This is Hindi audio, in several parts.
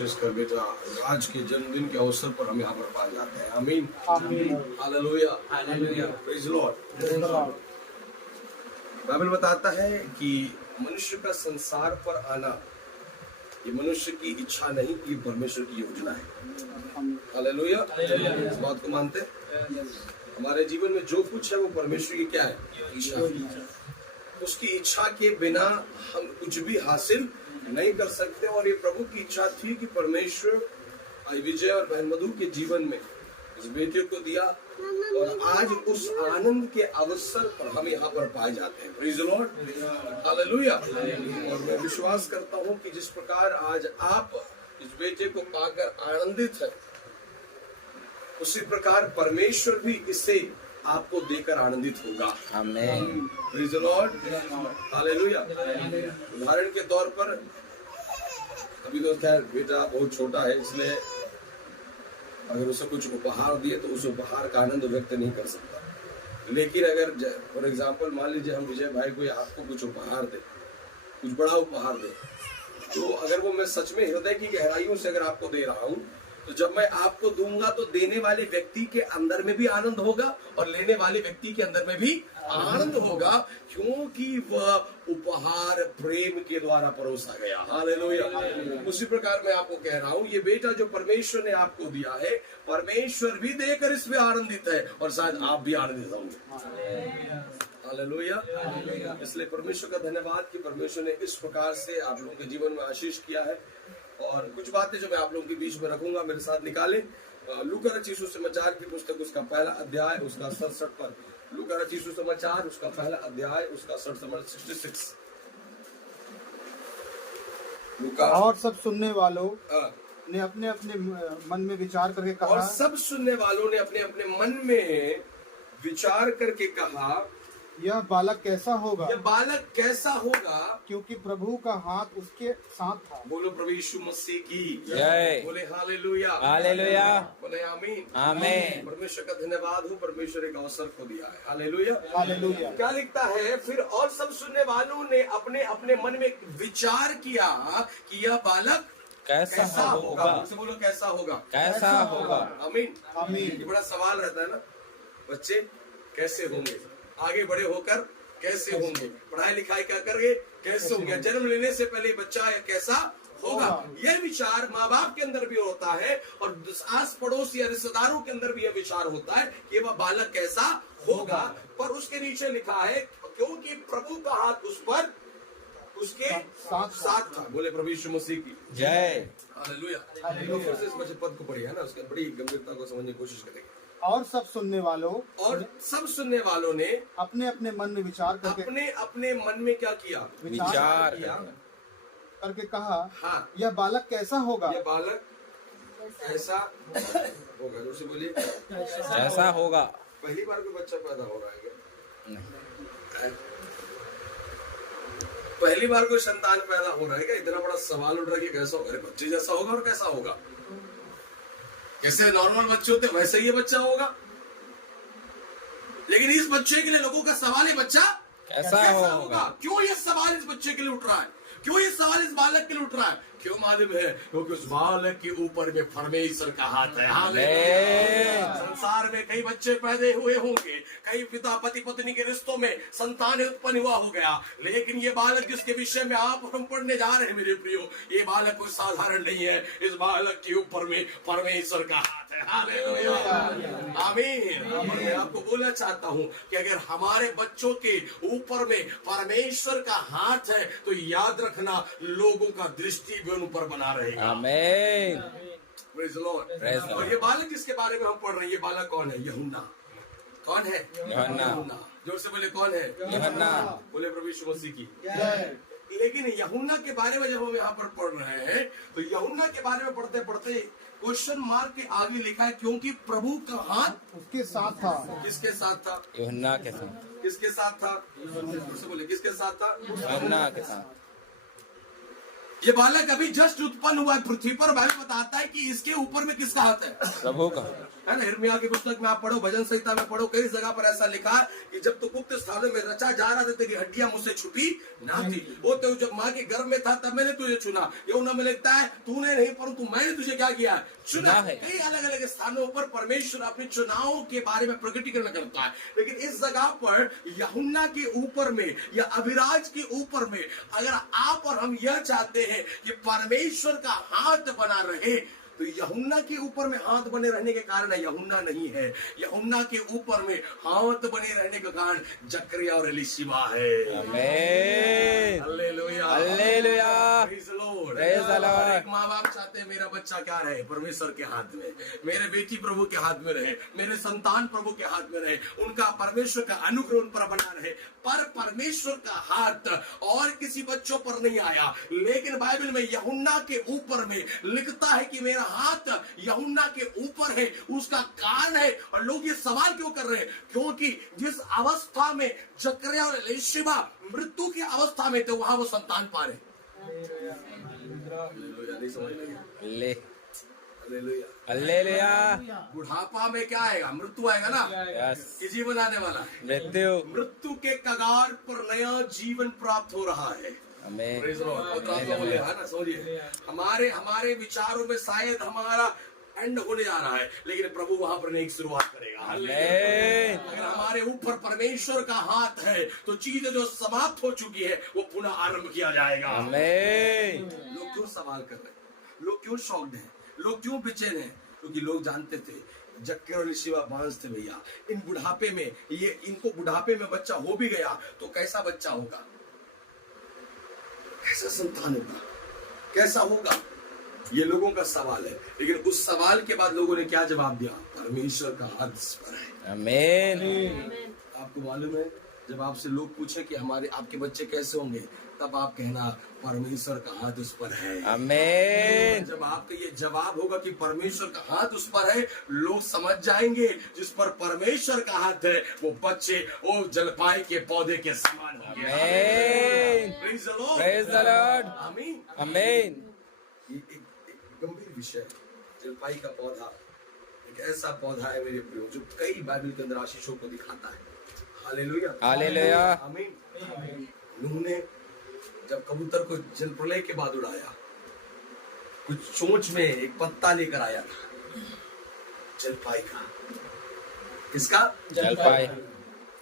विशेषकर बेटा आज के जन्मदिन के अवसर पर हम यहाँ पर पाए जाते हैं। आमीन, hallelujah, praise the Lord. Bible बताता है कि मनुष्य का संसार पर आना ये मनुष्य की इच्छा नहीं, ये परमेश्वर की योजना है। हालेलुया, इस बात को मानते हैं? हमारे जीवन में जो कुछ है वो परमेश्वर की क्या है? इच्छा। उसकी इच्छा के बिना हम कुछ भी हासिल नहीं कर सकते। और ये प्रभु की इच्छा थी कि परमेश्वर भाई विजय और बहन मधु के जीवन में इस बेटे को दिया, और आज उस आनंद के अवसर पर हम यहाँ पर पाए जाते हैं। Praise the Lord, hallelujah. और मैं विश्वास करता हूँ कि जिस प्रकार आज आप इस बेटे को पाकर आनंदित है, उसी प्रकार परमेश्वर भी इसे आपको देकर आनंदित होगा। आमीन, प्रेज़ द लॉर्ड, हालेलुया। उदाहरण के तौर पर अभी तो खैर बेटा बहुत छोटा है, इसलिए अगर उसे कुछ उपहार दिए तो उस उपहार का आनंद व्यक्त नहीं कर सकता। लेकिन अगर फॉर एग्जाम्पल मान लीजिए हम विजय भाई को या आपको कुछ उपहार दे, कुछ बड़ा उपहार दे, तो अगर वो मैं सच में हृदय की गहराइयों से अगर आपको दे रहा हूँ, तो जब मैं आपको दूंगा तो देने वाले व्यक्ति के अंदर में भी आनंद होगा और लेने वाले व्यक्ति के अंदर में भी आनंद होगा, क्योंकि वह उपहार प्रेम के द्वारा परोसा गया। हालेलुया। उसी प्रकार मैं आपको कह रहा हूँ, ये बेटा जो परमेश्वर ने आपको दिया है, परमेश्वर भी देकर इसमें आनंदित है और शायद आप भी आनंदित होंगे। हालेलुया। इसलिए परमेश्वर का धन्यवाद कि परमेश्वर ने इस प्रकार से आप लोगों के जीवन में आशीष किया है। और कुछ बातें जो मैं आप लोगों के बीच में रखूंगा, मेरे साथ निकालें लूका रचित सुसमाचार की पुस्तक, उसका पहला अध्याय, उसका 67 पर। लूका रचित सुसमाचार, उसका पहला अध्याय, उसका 66। और सब सुनने वालों ने अपने अपने मन में विचार करके कहा, और सब सुनने वालों ने अपने अपने मन में विचार करके कहा, यह बालक कैसा होगा? यह बालक कैसा होगा? क्योंकि प्रभु का हाथ उसके साथ था। बोलो प्रभु यीशु मसीह की जय। बोले हालेलुया, हालेलुया, बोले आमीन, आमीन। परमेश्वर का धन्यवाद हो, परमेश्वर एक अवसर को दिया है। Hallelujah, hallelujah. क्या लिखता है फिर? और सब सुनने वालों ने अपने अपने मन में विचार किया कि यह बालक कैसा होगा। मुझसे बोलो कैसा होगा? कैसा होगा? आमीन, आमीन। ये बड़ा सवाल रहता है ना, बच्चे कैसे होंगे, आगे बड़े होकर कैसे होंगे, पढ़ाई लिखाई क्या करेंगे, कैसे होंगे, जन्म लेने से पहले बच्चा कैसा होगा। यह विचार माँ बाप के अंदर भी होता है और आस पड़ोस या रिश्तेदारों के अंदर भी यह विचार होता है कि वह बालक कैसा होगा। पर उसके नीचे लिखा है क्योंकि प्रभु का हाथ उस पर उसके साथ था। बोले प्रभु यीशु मसीह की जय। हालेलुया। फिर से इस बच्चे पद को पढ़िए ना, उसका बड़ी गंभीरता को समझने की कोशिश करेंगे। और सब सुनने वालों ने अपने अपने मन में विचार करके अपने अपने मन में क्या किया? विचार करके कहा, हाँ, यह बालक कैसा होगा? यह बालक कैसा होगा? उसे बोलिए कैसा होगा? पहली बार कोई बच्चा पैदा हो रहा है क्या? पहली बार कोई संतान पैदा हो रहा है क्या? इतना बड़ा सवाल उठ रहा है कि कैसा होगा? बच्चे जैसा होगा और कैसा होगा? जैसे नॉर्मल बच्चे होते वैसे ही ये बच्चा होगा, लेकिन इस बच्चे के लिए लोगों का सवाल है बच्चा कैसा होगा? क्यों ये सवाल इस बच्चे के लिए उठ रहा है? क्यों ये सवाल इस बालक के लिए उठ रहा है? क्यों मालूम है? क्योंकि उस बालक के ऊपर में परमेश्वर का हाथ है। हालेलुया। संसार में कई बच्चे पैदा हुए होंगे, कई पिता पति पत्नी के रिश्तों में संतान उत्पन्न हुआ हो गया, लेकिन ये बालक जिसके विषय में आप हम पढ़ने जा रहे हैं मेरे प्रियो, ये बालक कोई साधारण नहीं है। इस बालक के ऊपर में परमेश्वर का हाथ है। हालेलुया, आमीन। मैं आपको बोलना चाहता हूँ कि अगर हमारे बच्चों के ऊपर में परमेश्वर का हाथ है तो याद रखना लोगों का दृष्टि उन पर बना रहेगा। आमीन, praise the Lord. Praise the Lord. और ये बालक जिसके बारे में हम पढ़ रहे हैं, ये बालक कौन है? यूहन्ना। कौन है? यूहन्ना। जोर से बोले कौन है? यूहन्ना। बोले प्रभु यीशु मसीह की जय। लेकिन यूहन्ना के बारे में जब हम यहाँ पर पढ़ रहे हैं तो यूहन्ना के बारे में पढ़ते पढ़ते क्वेश्चन मार्क के आगे लिखा है क्योंकि प्रभु का हाथ उसके साथ था। किसके साथ था? यूहन्ना के साथ। किसके साथ था? जोर से बोले किसके साथ था? यूहन्ना के साथ। ये बालक अभी जस्ट उत्पन्न हुआ है पृथ्वी पर। बाइबल बताता है कि इसके ऊपर में किसका हाथ है? प्रभु का। है ना? यिर्मयाह की पुस्तक में आप पढ़ो, भजन संहिता में पढ़ो, कई जगह पर ऐसा लिखा है कि जब तो गुप्त स्थानों में रचा जा रहा था तेरी हड्डियां मुझसे छुपी ना थी। वो तो जब माँ के गर्भ में था तब मैंने तुझे चुना। यूहन्ना में लिखता है तूने नहीं परंतु मैंने तुझे क्या किया? चुना है। कई अलग अलग स्थानों पर परमेश्वर अपने चुनाव के बारे में प्रकटीकरण करता है। लेकिन इस जगह पर यूहन्ना के ऊपर में या अभिराज के ऊपर में अगर आप और हम यह चाहते हैं कि परमेश्वर का हाथ बना रहे, तो यूहन्ना के ऊपर में हाथ बने रहने के कारण यूहन्ना नहीं है। यूहन्ना के ऊपर में हाथ बने रहने का कारण जकरिया और एलीशिबा है। आमीन। Hallelujah, hallelujah. Praise the Lord. Praise the Lord. एक माँ बाप चाहते हैं मेरा बच्चा क्या रहे? परमेश्वर के हाथ में। मेरे बेटी प्रभु के हाथ में रहे, मेरे संतान प्रभु के हाथ में रहे, उनका परमेश्वर का अनुग्रह उन पर बना रहे। पर परमेश्वर का हाथ और किसी बच्चों पर नहीं आया। लेकिन बाइबल में यूहन्ना के ऊपर में लिखता है कि मेरा हाथ यूहन्ना के ऊपर है। उसका कारण है, और लोग ये सवाल क्यों कर रहे हैं? क्योंकि जिस अवस्था में जकरिया और एलीशिबा मृत्यु की अवस्था में थे, वहां वो संतान पा रहे। नहीं समझ रहे? ले हालेलुया। हालेलुया। बुढ़ापा में क्या आएगा? मृत्यु आएगा ना? यस। कि जीवन आने वाला है। मृत्यु। मृत्यु के कगार पर नया जीवन प्राप्त हो रहा है। आमीन। Praise the Lord। बहुत रात को बोले, है ना? समझिए, हमारे विचारों में शायद हमारा एंड होने जा रहा है, लेकिन प्रभु वहां पर एक शुरुआत करेगा। आमीन। अगर हमारे ऊपर परमेश्वर का हाथ है तो चीजें जो समाप्त हो चुकी है वो पुनः आरंभ किया जाएगा। आमीन। लोग क्यों सवाल कर रहे हैं? लोग क्यों शॉक्ड हैं? लोग क्यों बेचैन हैं? क्योंकि लोग जानते थे जक्कर और एलीशिबा बांझ थे भैया। इन बुढ़ापे में इनको बुढ़ापे में बच्चा हो भी गया तो कैसा बच्चा होगा? कैसा संतान होगा? कैसा होगा? ये लोगों का सवाल है। लेकिन उस सवाल के बाद लोगों ने क्या जवाब दिया? परमेश्वर का हाथ इस पर है। आमीन। आपको मालूम है, जब आपसे लोग पूछे कि आपके बच्चे कैसे होंगे, तब आप कहना परमेश्वर का हाथ उस पर है। आमीन। जब आपका ये जवाब होगा कि परमेश्वर का हाथ उस पर है, लोग समझ जाएंगे जिस पर परमेश्वर का हाथ है वो बच्चे वो जलपाई के पौधे के समान होंगे। आमीन। Praise the Lord। Praise the Lord। आमीन। आमीन। ये एक गंभीर विषय है। जलपाई का पौधा एक ऐसा पौधा है मेरे प्रियो जो कई बाइबल के अंदर आशीषों को दिखाता है। हालेलुया। हालेलुया। आमीन। नूह ने जब कबूतर को जल प्रलय के बाद उड़ाया, कुछ चोंच में एक पत्ता लेकर आया था जलपाई का। किसका? जलपाई।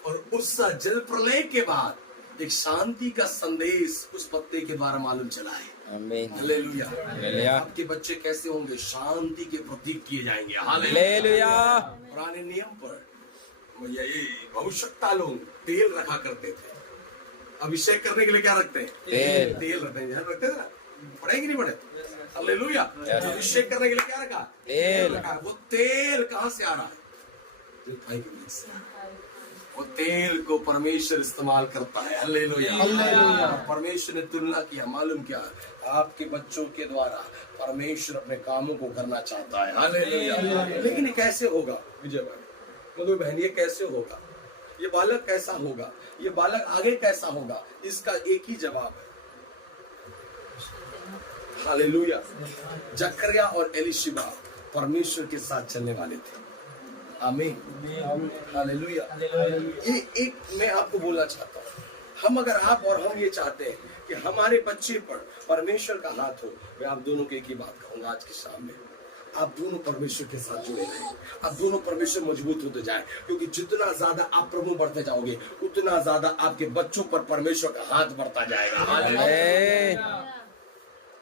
और उस जल प्रलय के बाद एक शांति का संदेश उस पत्ते के द्वारा मालूम चला है। आमीन। हालेलुया। हालेलुया। आपके बच्चे कैसे होंगे? शांति के प्रतीक किए जाएंगे। हालेलुया। पुराने नियम पर ये बहुशक्ता लोग तेल रखा करते थे। अभिषेक करने के लिए क्या रखते हैं? तेल रखते हैं। रखते थे ना? पढ़े कि नहीं पढ़े? हालेलुया। अभिषेक करने के लिए क्या रखा? तेल रखा। वो तेल कहाँ से आ रहा है? जलपाई के बीज से। वो तेल को परमेश्वर इस्तेमाल करता है। हालेलुया। परमेश्वर ने तुलना किया, मालूम क्या? आपके बच्चों के द्वारा परमेश्वर अपने कामों को करना चाहता है। हालेलुया। लेकिन ये कैसे होगा? विजय भाई, मधुर बहन, ये कैसे होगा? ये बालक कैसा होगा? ये बालक आगे कैसा होगा? इसका एक ही जवाब है। हालेलुया। जकरिया और एलीशिबा परमेश्वर के साथ चलने वाले थे। आमीन। हालेलुया। ये एक मैं आपको बोलना चाहता हूँ, हम अगर आप और हम ये चाहते हैं कि हमारे बच्चे पर परमेश्वर का हाथ हो, मैं आप दोनों को एक ही बात कहूंगा आज के सामने, आप दोनों परमेश्वर के साथ जुड़े रहें। आप दोनों परमेश्वर मजबूत होते जाए, क्योंकि जितना ज्यादा आप प्रभु बढ़ते जाओगे उतना ज्यादा आपके बच्चों पर परमेश्वर का हाथ बढ़ता जाएगा। आमीन।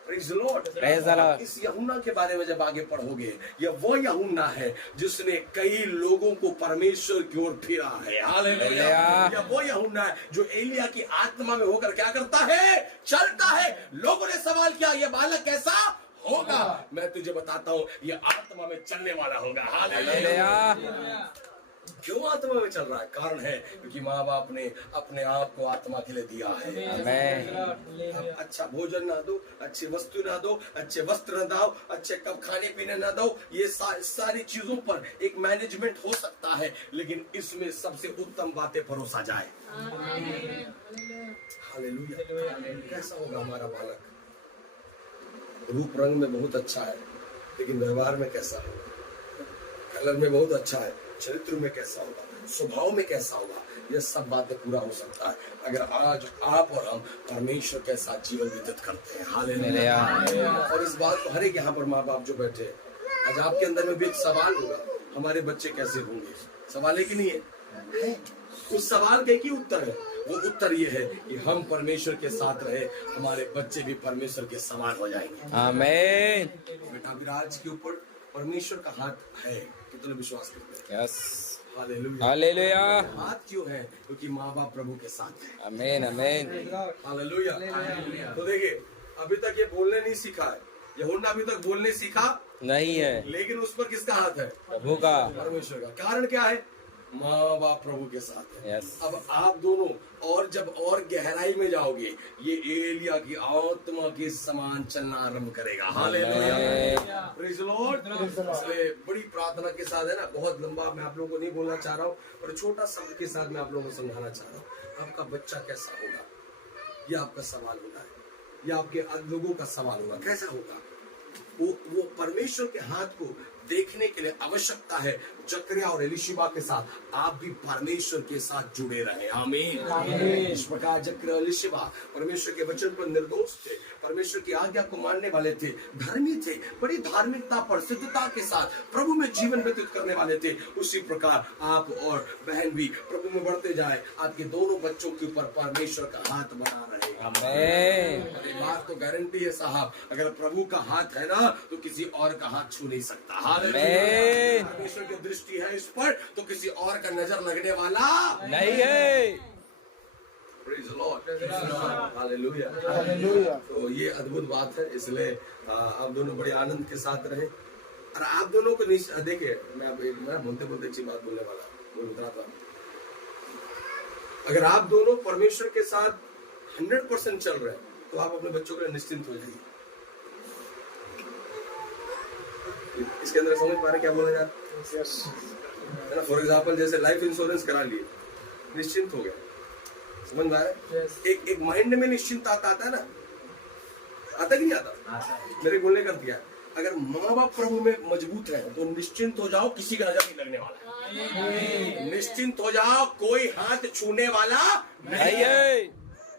Praise the Lord। Praise the Lord। इस यूहन्ना के बारे में जब आगे पढ़ोगे, यह वो यूहन्ना है जिसने कई लोगों को परमेश्वर की ओर फिरा है। हालेलुया। यह वो यूहन्ना है जो एलिया की आत्मा में होकर क्या करता है? चलता है। लोगों ने सवाल किया, यह बालक कैसा होगा? मैं तुझे बताता हूँ, यह आत्मा में चलने वाला होगा। हालेलुया। क्यों आत्मा में चल रहा है? कारण है क्योंकि माँ बाप ने अपने आप को आत्मा के लिए दिया है। आमीन। अच्छा भोजन ना दो, अच्छी वस्तु ना दो, अच्छे वस्त्र न दो, अच्छे कप खाने पीने ना दो, ये सारी चीजों पर एक मैनेजमेंट हो सकता है, लेकिन इसमें सबसे उत्तम बातें परोसा जाए। हालेलुया। कैसा होगा हमारा बालक? रूप रंग में बहुत अच्छा है, लेकिन व्यवहार में कैसा होगा? कलर में बहुत अच्छा है, चरित्र में कैसा होगा, स्वभाव में कैसा होगा? यह सब बातें पूरा हो सकता है अगर आज आप और हम परमेश्वर के साथ जीवन व्यतीत करते हैं। हालेलुया। और इस बात को हर एक यहाँ पर माँ बाप जो बैठे हैं, आज आपके अंदर में भी एक सवाल होगा, हमारे बच्चे कैसे होंगे? सवाल है कि नहीं है? उस सवाल का एक ही उत्तर है, वो उत्तर ये है कि हम परमेश्वर के साथ रहे, हमारे बच्चे भी परमेश्वर के समान हो जाएंगे। आमीन। बेटा विराज के ऊपर परमेश्वर का हाथ है, कितने विश्वास करते हैं? यस। हालेलुया। हालेलुया। हाथ क्यों है? क्योंकि माँ बाप प्रभु के साथ है। आमीन आमीन। हालेलुया। तो देखिए, अभी तक ये बोलने नहीं सीखा है, यूहन्ना अभी तक बोलने सीखा नहीं है, लेकिन उस पर किसका हाथ है? प्रभु का। परमेश्वर का। कारण क्या है? माँ बाप प्रभु के साथ है। यस। अब आप दोनों और जब और गहराई में जाओगे, ये एलिया की आत्मा के समान चलना आरंभ करेगा। हालेलुया। Praise the Lord. इसलिए बड़ी प्रार्थना के साथ है ना, बहुत लंबा मैं आप लोगों को नहीं बोलना चाह रहा हूँ, पर छोटा शब्द के साथ मैं आप लोगों को समझाना चाह रहा हूँ। आपका बच्चा कैसा होगा, ये आपका सवाल होगा, ये आपके लोगों का सवाल होगा। कैसा होगा? वो परमेश्वर के हाथ को देखने के लिए आवश्यकता है। जकरिया और एलीशिबा के साथ आप भी परमेश्वर के साथ जुड़े रहे। आमीन। इस प्रकार जकरिया और एलीशिबा परमेश्वर के वचन पर निर्दोष थे, परमेश्वर की आज्ञा को मानने वाले थे, धर्मी थे, बड़ी धार्मिकता पर सिद्धता के साथ प्रभु में जीवन व्यतीत करने वाले थे। उसी प्रकार आप और बहन भी प्रभु में बढ़ते जाए, आपके दोनों बच्चों के ऊपर परमेश्वर का हाथ बना रहेगा। आमीन। और एक बात तो गारंटी है साहब, अगर प्रभु का हाथ है ना, तो किसी और का हाथ छू नहीं सकता। हालेलुया। परमेश्वर की दृष्टि है इस पर, तो किसी और का नजर लगने वाला नहीं है। Praise the Lord. Hallelujah. Hallelujah. तो ये अद्भुत बात है, इसलिए आप दोनों बड़े आनंद के साथ रहे। और आप दोनों को देखिए, मैं बोलते बोलते अच्छी बात बोलने वाला वो बताता हूं। अगर आप दोनों परमेश्वर के साथ 100% चल रहे हैं, तो आप अपने बच्चों के लिए निश्चिंत हो जाइए। इसके अंदर समझ पा रहे क्या बोला जाए? है ना? फॉर एग्जाम्पल जैसे लाइफ इंश्योरेंस करा लिए, निश्चिंत हो गया, समझ में आ रहा है? एक माइंड में निश्चिंत आता है ना, आता कि नहीं आता? मेरे बोलने का दिया, अगर माँ बाप प्रभु में मजबूत है तो निश्चिंत हो जाओ, किसी का नजर नहीं लगने वाला। निश्चिंत हो जाओ, कोई हाथ छूने वाला नहीं है।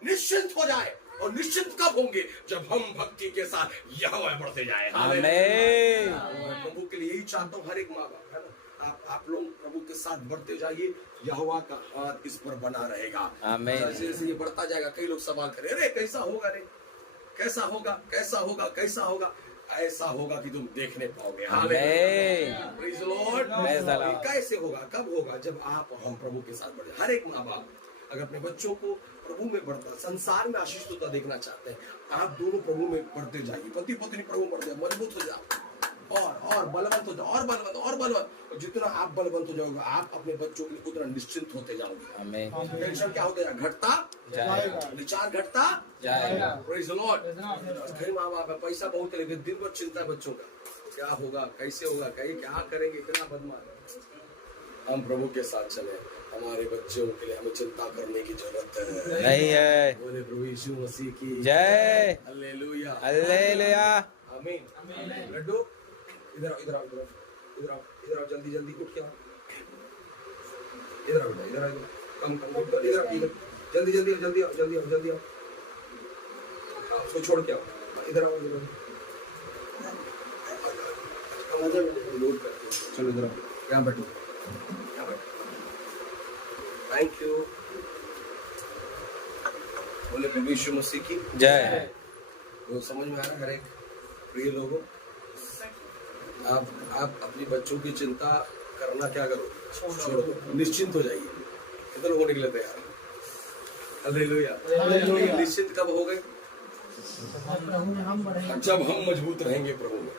निश्चिंत हो जाए। और निश्चित कब होंगे? जब हम भक्ति के साथ यहोवा बढ़ते जाए। आमीन। प्रभु के लिए यही चाहता हूँ, हर एक माँ बाप, है ना, आप लोग प्रभु के साथ बढ़ते जाइए, यहोवा का हाथ इस पर बना रहेगा। आमीन। जैसे जैसे ये बढ़ता जाएगा, कई लोग सवाल करें, अरे कैसा होगा रे, कैसा होगा, कैसा होगा, कैसा होगा? ऐसा होगा कि तुम देखने पाओगे। आमीन। Praise the Lord. Praise the Lord. कैसे होगा, कब होगा? जब आप और हम प्रभु के साथ बढ़े। हर एक माँ बाप अगर अपने बच्चों को प्रभु में बढ़ता, संसार में आशीष होता देखना चाहते हैं, आप दोनों प्रभु में बढ़ते जाइए। पति पत्नी प्रभु में बढ़ते, मजबूत हो जाओ, और बलवंत हो जाओ, और बलवंत, और बलवंत। और जितना आप बलवंत हो जाओगे, आप अपने बच्चों के लिए उतना निश्चिंत होते जाओगे। आमीन। टेंशन क्या होता है? घटता जाएगा। विचार घटता जाएगा। Praise the Lord. कई माँ बाप है, पैसा बहुत है, लेकिन दिन भर चिंता है बच्चों का, क्या होगा, कैसे होगा, कहीं क्या करेंगे, इतना बदमाश है। हम प्रभु के साथ चले, हमारे बच्चों के लिए हमें चिंता करने की जरूरत नहीं है। बोले प्रभु यीशु मसीह की जय। हालेलुया। हालेलुया। आमीन। लड्डू इधर आओ, इधर आओ, इधर आओ, इधर आओ, इधर आओ, जल्दी जल्दी उठ के आओ, इधर आओ बेटा, इधर आओ, कम कम इधर आओ, इधर जल्दी जल्दी जल्दी आओ, जल्दी आओ, जल्दी आओ, उसको छोड़ के आओ, इधर आओ, इधर आओ, चलो इधर आओ, यहाँ बैठो, यहाँ बैठो। Thank you. बोले प्रभु यीशु मसीह की जय। तो समझ में आ रहा है हर एक प्रिय लोगों, आप अपनी बच्चों की चिंता करना क्या करो, छोड़ दो, निश्चिंत हो जाइए। कितने लोगों निकले तैयार? हालेलुया। निश्चिंत कब हो गए? जब हम मजबूत रहेंगे प्रभु में।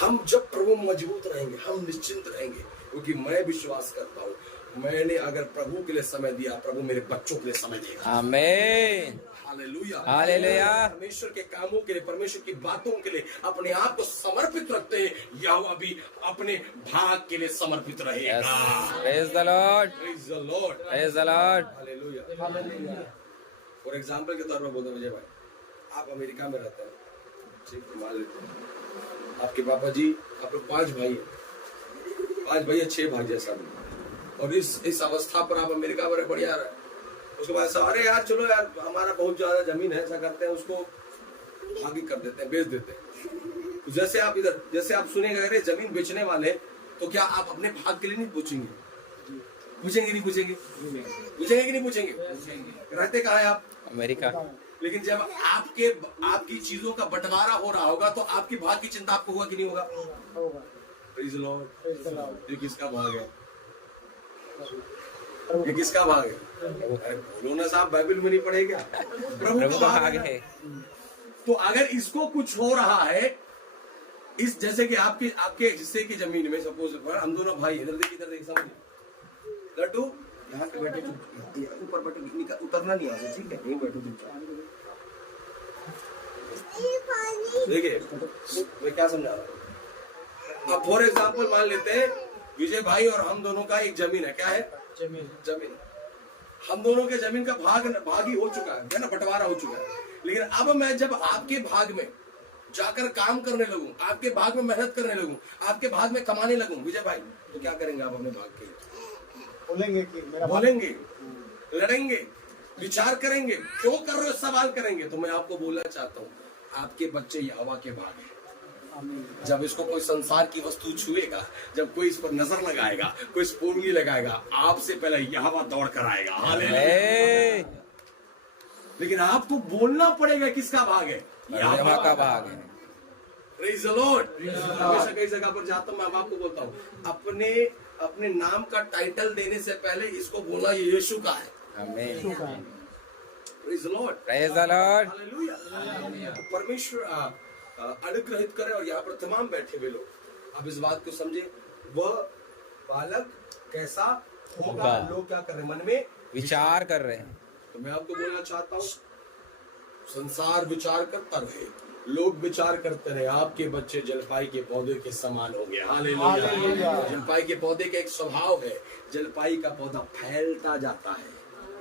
हम जब प्रभु में मजबूत रहेंगे, हम निश्चिंत रहेंगे, क्योंकि मैं विश्वास करता हूँ, मैंने अगर प्रभु के लिए समय दिया, प्रभु मेरे बच्चों के लिए समय देगा। आमीन। हालेलुया। हालेलुया। परमेश्वर के कामों के लिए, परमेश्वर की बातों के लिए अपने आप को समर्पित रखते हैं, यहोवा भी अपने भाग के लिए समर्पित रहेगा। Praise the Lord. Praise the Lord. Praise the Lord. Hallelujah. For example के तौर पर बोलते विजय भाई, आप अमेरिका में रहते हैं, ठीक, मान लेते हैं आपके पापा जी, आप लोग 5 भाई हैं, 5 भाई 6 भाई जैसा भी, और इस अवस्था पर आप अमेरिका में बढ़िया रहे, उसके बाद ऐसा, अरे यार चलो यार हमारा बहुत ज्यादा जमीन है, ऐसा करते हैं उसको भागी कर देते हैं, बेच देते हैं। तो जैसे आप इधर, जैसे आप सुनेंगे अरे जमीन बेचने वाले, तो क्या आप अपने भाग के लिए नहीं पूछेंगे? पूछेंगे नहीं पूछेंगे? पूछेंगे कि नहीं पूछेंगे? रहते कहाँ है आप? अमेरिका। लेकिन जब आपकी चीजों का बंटवारा हो रहा होगा तो आपकी भाग की चिंता आपको होगा कि नहीं होगा? होगा। Praise the Lord. Praise the Lord। ये किसका भाग है? ये किसका भाग है? अरे बोलो ना साहब, बाइबल में नहीं पढ़े क्या? प्रभु का भाग है। तो अगर इसको कुछ हो रहा है, इस जैसे कि आपके हिस्से की जमीन में सपोज हम दोनों भाई, इधर देख समझ लड्डू, यहाँ पे बैठे ऊपर बैठे, उतरना नहीं यहाँ से, ठीक है, यहीं बैठो चुपचाप। देखिए मैं क्या समझा रहा हूँ। अब फॉर एग्जाम्पल मान लेते हैं विजय भाई और हम दोनों का एक जमीन है, क्या है? जमीन। हम दोनों के जमीन का भाग ही हो चुका है ना, बंटवारा हो चुका है। लेकिन अब मैं जब आपके भाग में जाकर काम करने लगूं, आपके भाग में मेहनत करने लगूं, आपके भाग में कमाने लगूं, विजय भाई, तो क्या करेंगे आप अपने भाग के? बोलेंगे कि मेरा बोलेंगे, लड़ेंगे, विचार करेंगे, क्यों कर रहे हो, सवाल करेंगे। तो मैं आपको बोलना चाहता हूँ, आपके बच्चे यहोवा के भाग हैं। जब इसको कोई संसार की वस्तु छुएगा, जब कोई इस पर नजर लगाएगा, कोई इस पर उंगली लगाएगा, आपसे पहले यहोवा दौड़ कर आएगा। हालेलुया। लेकिन आपको बोलना पड़ेगा किसका भाग है? यहोवा का भाग है। Praise the Lord. हमेशा कई जगह पर जाता हूँ, मैं आपको बोलता हूँ, अपने नाम का टाइटल देने से पहले इसको बोलना ये यीशु का है। आमीन। Praise the Lord. Praise the Lord. Hallelujah. परमेश्वर अनुग्रहित करे, और यहाँ पर तमाम बैठे हुए लोग अब इस बात को समझे, वह बालक कैसा होगा। लोग क्या कर रहे हैं? मन में विचार कर रहे हैं। तो मैं आपको बोलना चाहता हूँ, संसार विचार करता रहे, लोग विचार करते रहे, आपके बच्चे जलपाई के पौधे के समान हो गए। हालेलुया। जलपाई के पौधे का एक स्वभाव है, जलपाई का पौधा फैलता जाता है।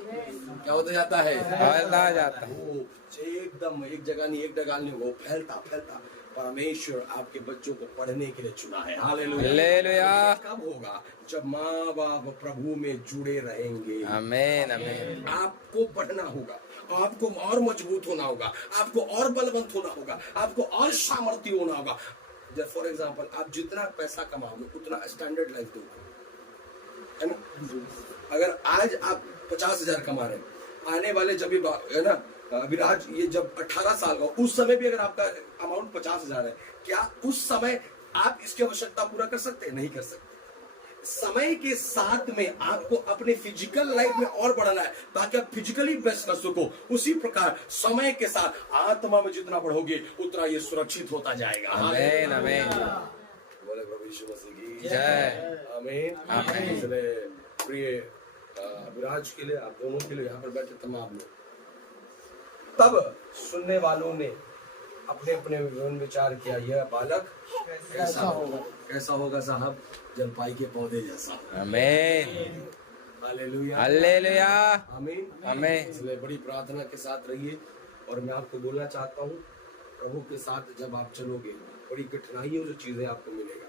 क्या होता जाता है? फैलता जाता है। वो एकदम एक जगह नहीं, एक डगाल नहीं, वो फैलता फैलता। परमेश्वर आपके बच्चों को पढ़ने के लिए चुना है। हालेलुया। हालेलुया। कब होगा? जब माँ बाप प्रभु में जुड़े रहेंगे। आमीन आमीन। आपको पढ़ना होगा, आपको और मजबूत होना होगा, आपको और बलवंत होना होगा, आपको और सामर्थ्य होना होगा। जब फॉर एग्जाम्पल आप जितना पैसा कमाओगे उतना स्टैंडर्ड लाइफ दोगे, है ना? अगर आज आप 50,000 कमा रहे हैं, आने वाले जब है ना, अभी आज ये जब 18 साल का, उस समय भी अगर आपका अमाउंट 50,000 है, क्या उस समय आप इसकी आवश्यकता पूरा कर सकते हैं? नहीं कर सकते। समय के साथ में आपको अपने फिजिकल लाइफ में और बढ़ना है ताकि आप फिजिकली बेस्ट कर सको। उसी प्रकार समय के साथ आत्मा में जितना बढ़ोगे उतना ये सुरक्षित होता जाएगा। आमीन आमीन। बोले प्रभु यीशु मसीह की जय। आमीन आमीन। इसलिए प्रिय विराज के लिए, आप दोनों के लिए, यहाँ पर बैठे तमाम लोग, तब सुनने वालों ने अपने अपने विचार किया, यह बालक कैसा होगा? कैसा होगा साहब? जलपाई के पौधे जैसा। आमीन। हालेलुया। हालेलुया। आमीन आमीन। इसलिए बड़ी प्रार्थना के साथ रहिए। और मैं आपको बोलना चाहता हूँ, प्रभु के साथ जब आप चलोगे, बड़ी कठिनाइयों से चीजें आपको मिलेगा।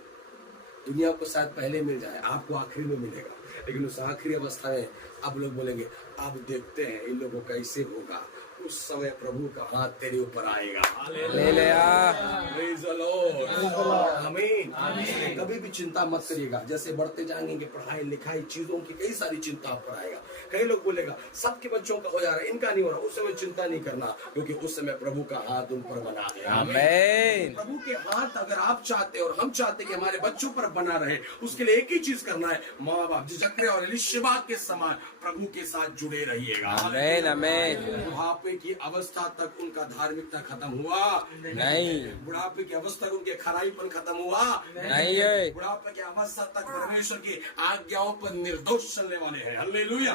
दुनिया को शायद पहले मिल जाए, आपको आखिरी में मिलेगा, लेकिन उस आखिरी अवस्था में अब लोग बोलेंगे, अब देखते हैं इन लोगों को कैसे होगा। उस समय प्रभु का हाथ तेरे ऊपर आएगा। हालेलुया। Praise the Lord. आमीन। कभी भी चिंता मत करिएगा। जैसे बढ़ते जाएंगे पढ़ाई लिखाई चीजों की कई सारी चिंता आप पर आएगा। कई लोग बोलेगा सबके बच्चों का हो जा रहा है, इनका नहीं हो रहा। उस समय चिंता नहीं करना, क्योंकि उस समय प्रभु का हाथ उन पर बना है। आमीन। प्रभु के हाथ अगर आप चाहते और हम चाहते कि हमारे बच्चों पर बना रहे, उसके लिए एक ही चीज करना है, माँ बाप जकरिया और एलीशिबा के समान प्रभु के साथ जुड़े रहिएगा। आमीन आमीन। बुढ़ापे की अवस्था तक उनका धार्मिकता खत्म हुआ नहीं। बुढ़ापे की अवस्था तक उनके खराईपन खत्म हुआ नहीं है। बुढ़ापे की अवस्था तक परमेश्वर की आज्ञाओं पर निर्दोष चलने वाले हैं। हालेलुया।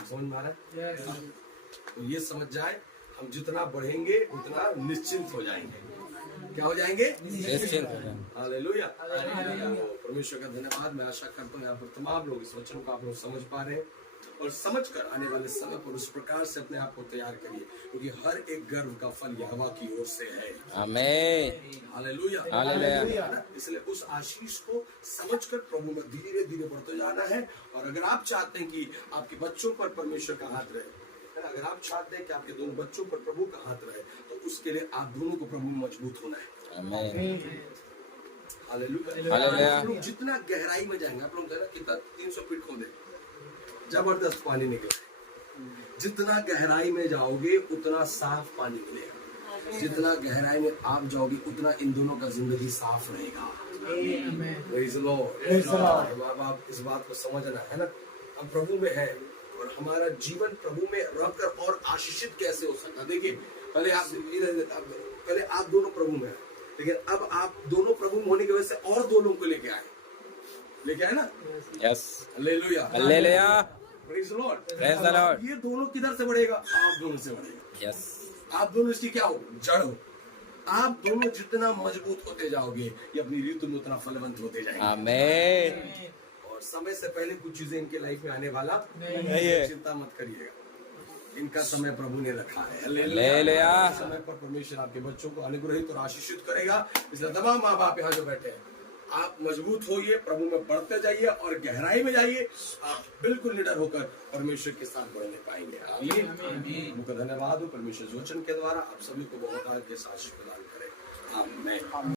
समझ में आ रहा है? तो ये समझ जाए, हम जितना बढ़ेंगे उतना निश्चिंत हो जाएंगे। क्या हो जाएंगे? निश्चिंत हो जाएंगे। हालेलुया। परमेश्वर का धन्यवाद। मैं आशा करता हूँ यहाँ पर तमाम लोग इस वचन को आप लोग समझ पा रहे हैं। और समझकर आने वाले समय पर उस प्रकार से अपने आप को तैयार करिए, क्योंकि हर एक गर्व का फल यहोवा की ओर से है। आमीन। हालेलुया। हालेलुया। इसलिए उस आशीष को समझकर प्रभु में धीरे धीरे बढ़ते जाना है। और अगर आप चाहते हैं कि आपके बच्चों पर परमेश्वर का हाथ रहे, अगर आप चाहते हैं कि आपके दोनों बच्चों पर प्रभु का हाथ रहे, तो उसके लिए आप दोनों को प्रभु में मजबूत होना है। आमीन। हालेलुया। हालेलुया। आप लोग जितना गहराई में जाएंगे, आप लोग कहना कितना 300 फीट खोदे, जबरदस्त पानी निकले। जितना गहराई में जाओगे उतना साफ पानी मिलेगा। जितना गहराई में आप जाओगे उतना इन दोनों का जिंदगी साफ रहेगा। Praise the Lord। आप इस बात को समझना है ना, हम प्रभु में हैं और हमारा जीवन प्रभु में रहकर और आशीषित कैसे हो सकता। देखिए पहले आप दोनों प्रभु में हैं, लेकिन अब आप दोनों प्रभु में होने की वजह से और दो लोगों को लेके आए ना। Yes. Hallelujah. Hallelujah. Praise the Lord। Praise the Lord। ये दोनों किधर से बढ़ेगा? आप दोनों से बढ़ेगा। यस। आप दोनों इसकी क्या हो? जड़ हो। आप दोनों जितना मजबूत होते जाओगे, ये अपनी ऋतु में उतना फलवंत होते जाएंगे। आमीन। और समय से पहले कुछ चीजें इनके लाइफ में आने वाला नहीं है। चिंता मत करिएगा, इनका समय प्रभु ने रखा है। हालेलुया। समय पर परमेश्वर आपके बच्चों को अनुग्रहित और आशीषित करेगा। इसलिए तमाम माँ बाप यहाँ जो बैठे हैं, आप मजबूत होइए, प्रभु में बढ़ते जाइए और गहराई में जाइए। आप बिल्कुल निडर होकर परमेश्वर के साथ बढ़ने पाएंगे। आमीन। उनका धन्यवाद हो। परमेश्वर वचन के द्वारा आप सभी को बहुत आगे आशीष प्रदान करे। आमीन।